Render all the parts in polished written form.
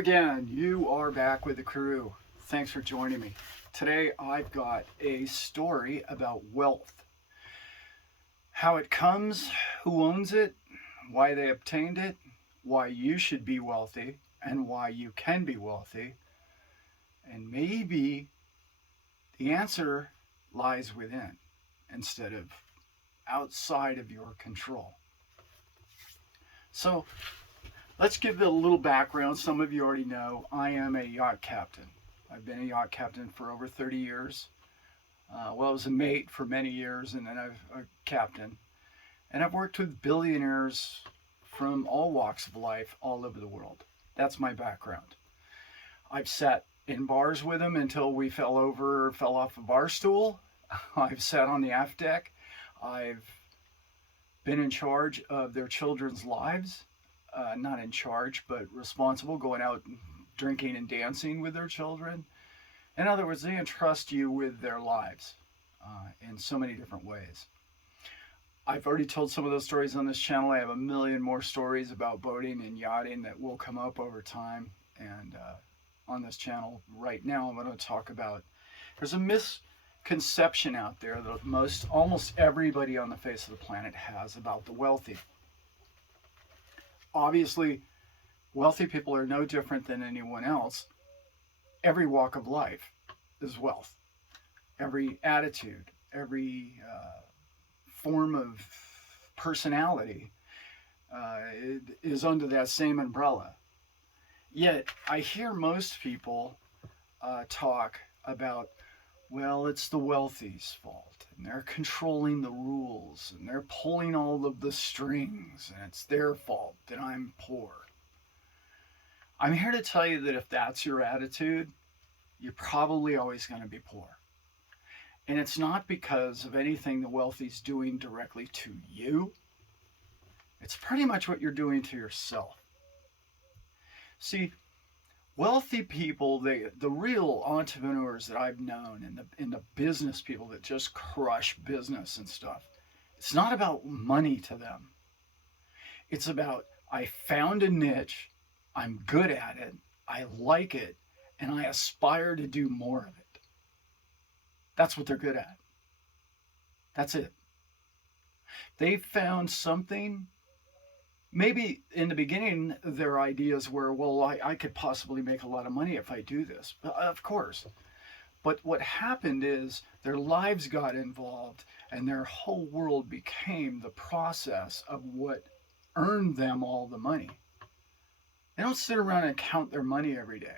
again. You are back with the crew. Thanks for joining me. Today I've got a story about wealth. How it comes, who owns it, why they obtained it, why you should be wealthy, and why you can be wealthy. And maybe the answer lies within instead of outside of your control. So let's give it a little background. Some of you already know I am a yacht captain. I've been a yacht captain for over 30 years. I was a mate for many years, and then I've a captain. And I've worked with billionaires from all walks of life all over the world. That's my background. I've sat in bars with them until we fell off a bar stool. I've sat on the aft deck. I've been in charge of their children's lives. Not in charge, but responsible, going out drinking and dancing with their children. In other words, they entrust you with their lives in so many different ways. I've already told some of those stories on this channel. I have a million more stories about boating and yachting that will come up over time. And on this channel right now, I'm going to talk about, there's a misconception out there that almost everybody on the face of the planet has about the wealthy. Obviously, wealthy people are no different than anyone else. Every walk of life is wealth. Every attitude, every form of personality is under that same umbrella. Yet, I hear most people talk about, well, it's the wealthy's fault, and they're controlling the rules, and they're pulling all of the strings, and it's their fault that I'm poor. I'm here to tell you that if that's your attitude, you're probably always going to be poor. And it's not because of anything the wealthy's doing directly to you. It's pretty much what you're doing to yourself. See, wealthy people, the real entrepreneurs that I've known, and the business people that just crush business and stuff, it's not about money to them. It's about, I found a niche, I'm good at it, I like it, and I aspire to do more of it. That's what they're good at. That's it. They found something. Maybe in the beginning, their ideas were, well, I could possibly make a lot of money if I do this. Of course. But what happened is their lives got involved, and their whole world became the process of what earned them all the money. They don't sit around and count their money every day.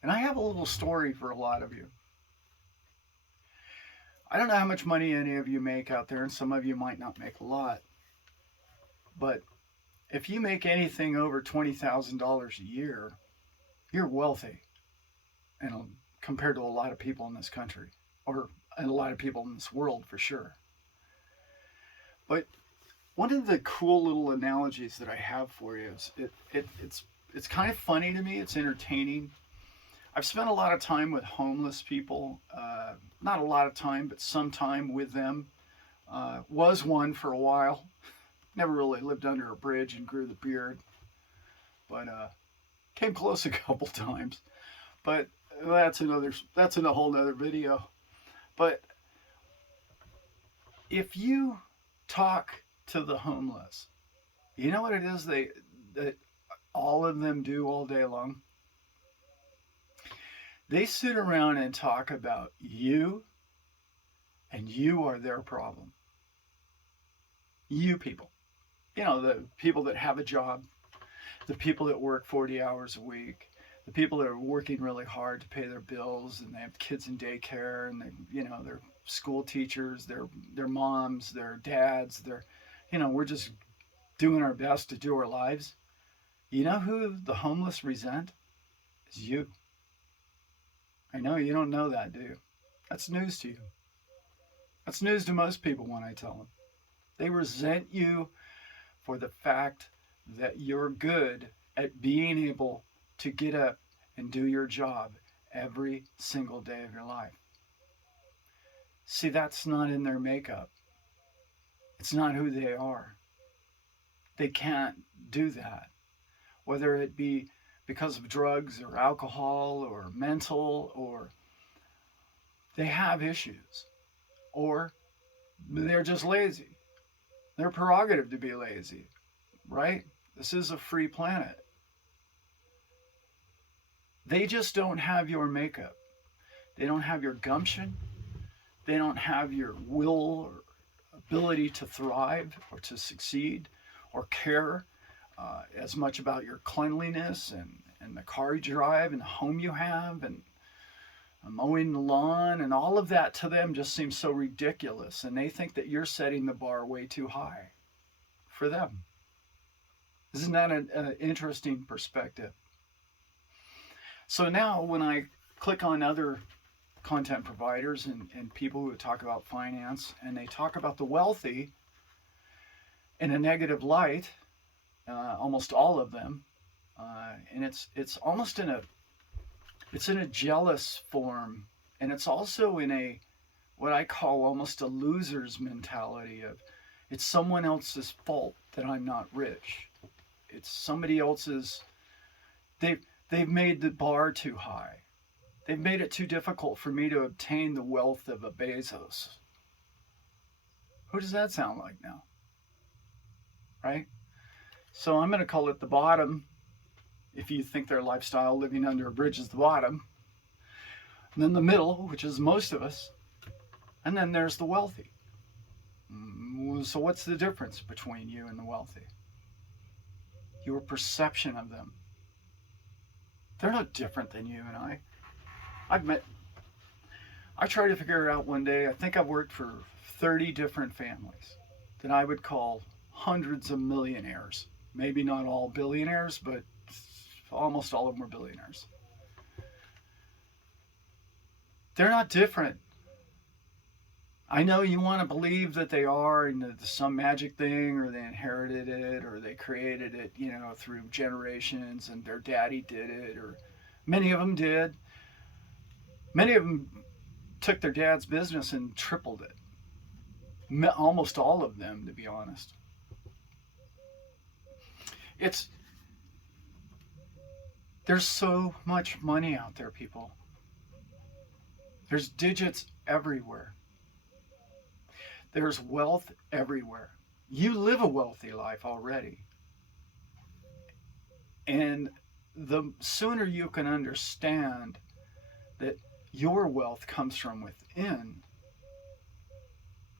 And I have a little story for a lot of you. I don't know how much money any of you make out there, and some of you might not make a lot. But if you make anything over $20,000 a year, you're wealthy, and compared to a lot of people in this country, and a lot of people in this world for sure. But one of the cool little analogies that I have for you is it's kind of funny to me. It's entertaining. I've spent a lot of time with homeless people. Not a lot of time, but some time with them. Was one for a while. Never really lived under a bridge and grew the beard. But came close a couple times. But that's a whole nother video. But if you talk to the homeless, you know what it is that all of them do all day long? They sit around and talk about you, and you are their problem. You people. You know, the people that have a job, the people that work 40 hours a week, the people that are working really hard to pay their bills, and they have kids in daycare, and they're school teachers, their moms, their dads, we're just doing our best to do our lives. You know who the homeless resent? Is you. I know you don't know that, do you? That's news to you. That's news to most people when I tell them. They resent you for the fact that you're good at being able to get up and do your job every single day of your life. See, that's not in their makeup. It's not who they are. They can't do that, whether it be because of drugs or alcohol or mental, or they have issues, or they're just lazy. Their prerogative to be lazy, right? This is a free planet. They just don't have your makeup. They don't have your gumption. They don't have your will or ability to thrive or to succeed or care as much about your cleanliness and the car you drive and the home you have and mowing the lawn, and all of that to them just seems so ridiculous. And they think that you're setting the bar way too high for them. Isn't that an interesting perspective? So now when I click on other content providers and people who talk about finance, and they talk about the wealthy in a negative light, almost all of them, and it's almost in a jealous form, and it's also in a what I call almost a loser's mentality of it's someone else's fault that I'm not rich. It's somebody else's. They've made the bar too high. They've made it too difficult for me to obtain the wealth of a Bezos. Who does that sound like now? Right? So I'm going to call it the bottom, if you think their lifestyle living under a bridge is the bottom. And then the middle, which is most of us. And then there's the wealthy. So what's the difference between you and the wealthy? Your perception of them. They're no different than you and I. I tried to figure it out one day. I think I've worked for 30 different families that I would call hundreds of millionaires. Maybe not all billionaires, but almost all of them are billionaires. They're not different. I know you want to believe that they are, and that there's some magic thing, or they inherited it, or they created it, through generations, and their daddy did it, or many of them did. Many of them took their dad's business and tripled it. Almost all of them, to be honest. There's so much money out there, people. There's digits everywhere. There's wealth everywhere. You live a wealthy life already. And the sooner you can understand that your wealth comes from within,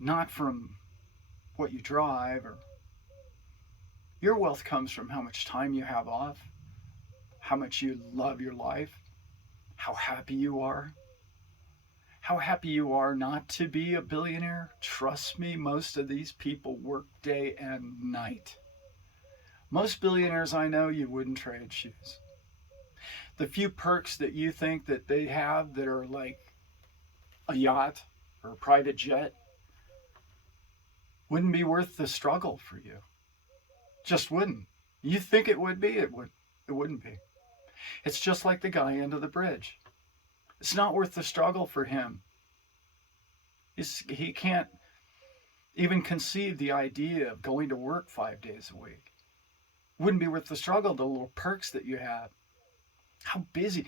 not from what you drive, or your wealth comes from how much time you have off, how much you love your life, how happy you are. How happy you are not to be a billionaire. Trust me, most of these people work day and night. Most billionaires I know, you wouldn't trade shoes. The few perks that you think that they have that are like a yacht or a private jet wouldn't be worth the struggle for you. Just wouldn't. You think it would be, it wouldn't be. It's just like the guy under the bridge. It's not worth the struggle for him. He can't even conceive the idea of going to work 5 days a week. Wouldn't be worth the struggle, the little perks that you have. How busy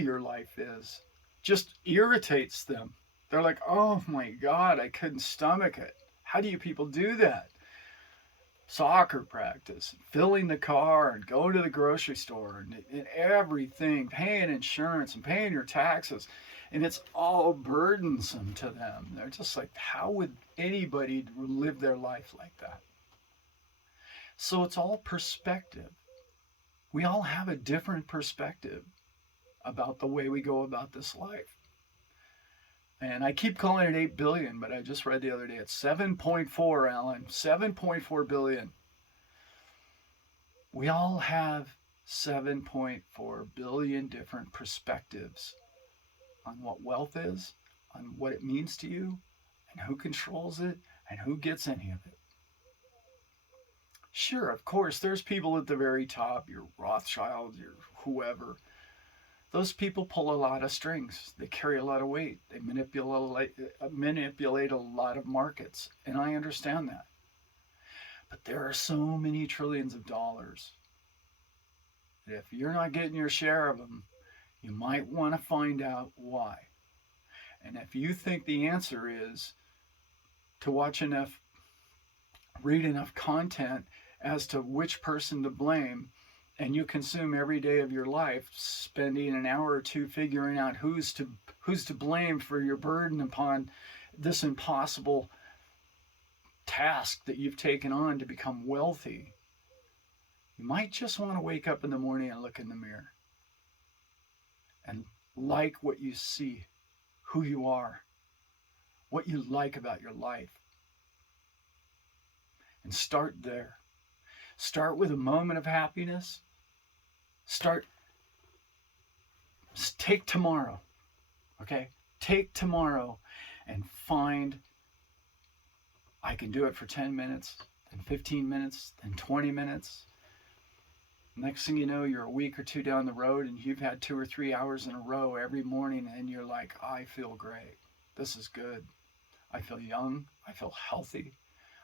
your life is just irritates them. They're like, oh my God, I couldn't stomach it. How do you people do that? Soccer practice, filling the car, and going to the grocery store, and everything, paying insurance and paying your taxes, and it's all burdensome to them. They're just like, how would anybody live their life like that? So it's all perspective. We all have a different perspective about the way we go about this life. And I keep calling it 8 billion, but I just read the other day it's 7.4, Alan. 7.4 billion. We all have 7.4 billion different perspectives on what wealth is, on what it means to you, and who controls it, and who gets any of it. Sure, of course, there's people at the very top, your Rothschilds, your whoever. Those people pull a lot of strings. They carry a lot of weight. They manipulate a lot of markets. And I understand that. But there are so many trillions of dollars that if you're not getting your share of them, you might want to find out why. And if you think the answer is to watch enough, read enough content as to which person to blame, and you consume every day of your life spending an hour or two figuring out who's to blame for your burden upon this impossible task that you've taken on to become wealthy, you might just want to wake up in the morning and look in the mirror and like what you see, who you are, what you like about your life. And start there. Start with a moment of happiness. Take tomorrow, okay? Take tomorrow and find, I can do it for 10 minutes, then 15 minutes, then 20 minutes. Next thing you know, you're a week or two down the road and you've had 2 or 3 hours in a row every morning and you're like, I feel great. This is good. I feel young. I feel healthy.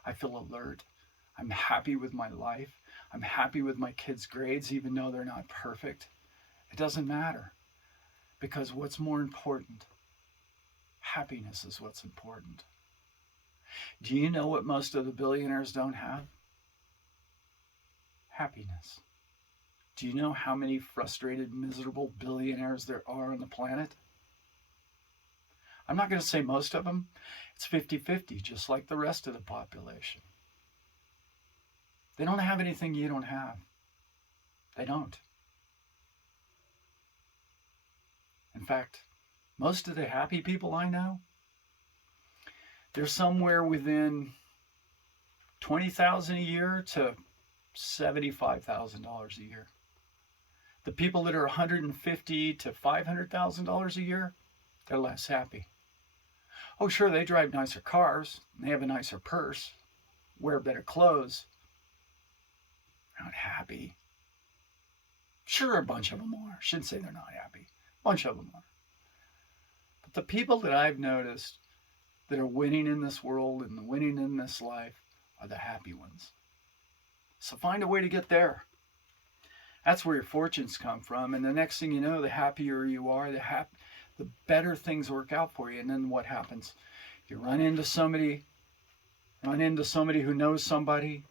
I feel alert. I'm happy with my life. I'm happy with my kids' grades, even though they're not perfect. It doesn't matter, because what's more important? Happiness is what's important. Do you know what most of the billionaires don't have? Happiness. Do you know how many frustrated, miserable billionaires there are on the planet? I'm not going to say most of them. It's 50-50, just like the rest of the population. They don't have anything you don't have. They don't. In fact, most of the happy people I know, they're somewhere within $20,000 a year to $75,000 a year. The people that are $150,000 to $500,000 a year, they're less happy. Oh, sure, they drive nicer cars, they have a nicer purse, wear better clothes. They're not happy. Sure, a bunch of them are. I shouldn't say they're not happy. A bunch of them are. But the people that I've noticed that are winning in this world and winning in this life are the happy ones. So find a way to get there. That's where your fortunes come from. And the next thing you know, the happier you are, the better things work out for you. And then what happens? You run into somebody who knows somebody,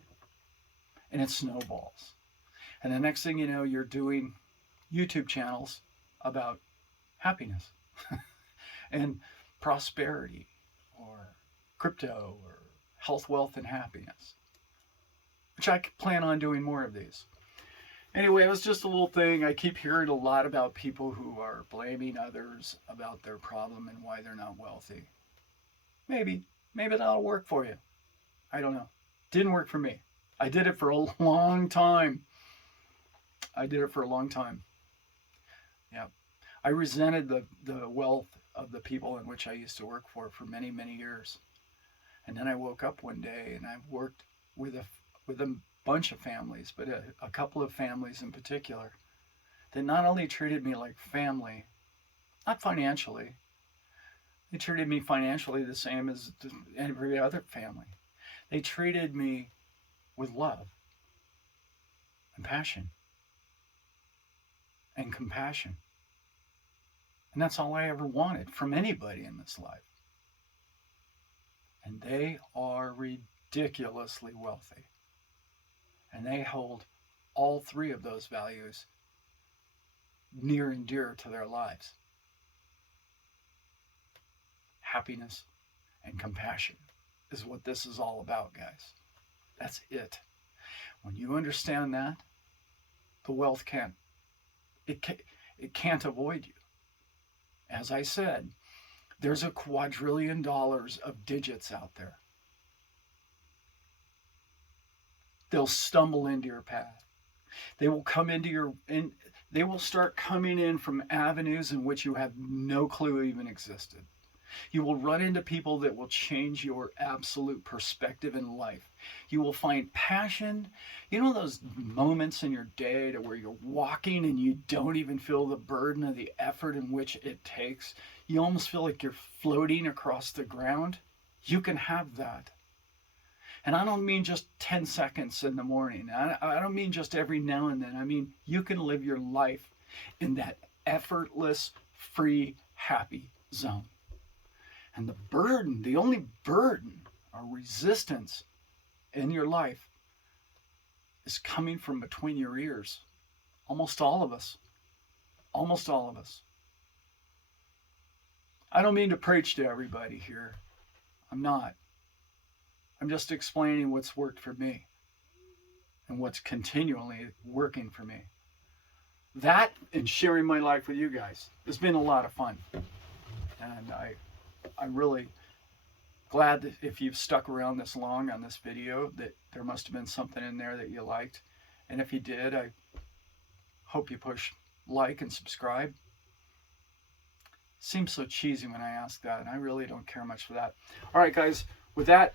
and it snowballs. And the next thing you know, you're doing YouTube channels about happiness and prosperity or crypto or health, wealth, and happiness, which I plan on doing more of these. Anyway, it was just a little thing. I keep hearing a lot about people who are blaming others about their problem and why they're not wealthy. Maybe that'll work for you. I don't know. Didn't work for me. I did it for a long time. Yeah. I resented the wealth of the people in which I used to work for many, many years. And then I woke up one day and I worked with a bunch of families, but a couple of families in particular that not only treated me like family, not financially, they treated me financially the same as every other family. They treated me with love and passion and compassion. And that's all I ever wanted from anybody in this life. And they are ridiculously wealthy. And they hold all three of those values near and dear to their lives. Happiness and compassion is what this is all about, guys. That's it. When you understand that, the wealth can't avoid you. As I said, there's $2 quadrillion of digits out there. They'll stumble into your path. They will come into they will start coming in from avenues in which you have no clue even existed. You will run into people that will change your absolute perspective in life. You will find passion. You know those moments in your day to where you're walking and you don't even feel the burden of the effort in which it takes? You almost feel like you're floating across the ground. You can have that. And I don't mean just 10 seconds in the morning. I don't mean just every now and then. I mean, you can live your life in that effortless, free, happy zone. And the burden, the only burden or resistance in your life is coming from between your ears. Almost all of us. Almost all of us. I don't mean to preach to everybody here. I'm not. I'm just explaining what's worked for me and what's continually working for me. That and sharing my life with you guys has been a lot of fun. And I'm really glad that if you've stuck around this long on this video, that there must have been something in there that you liked. And if you did, I hope you push like and subscribe. Seems so cheesy when I ask that, and I really don't care much for that. All right, guys, with that,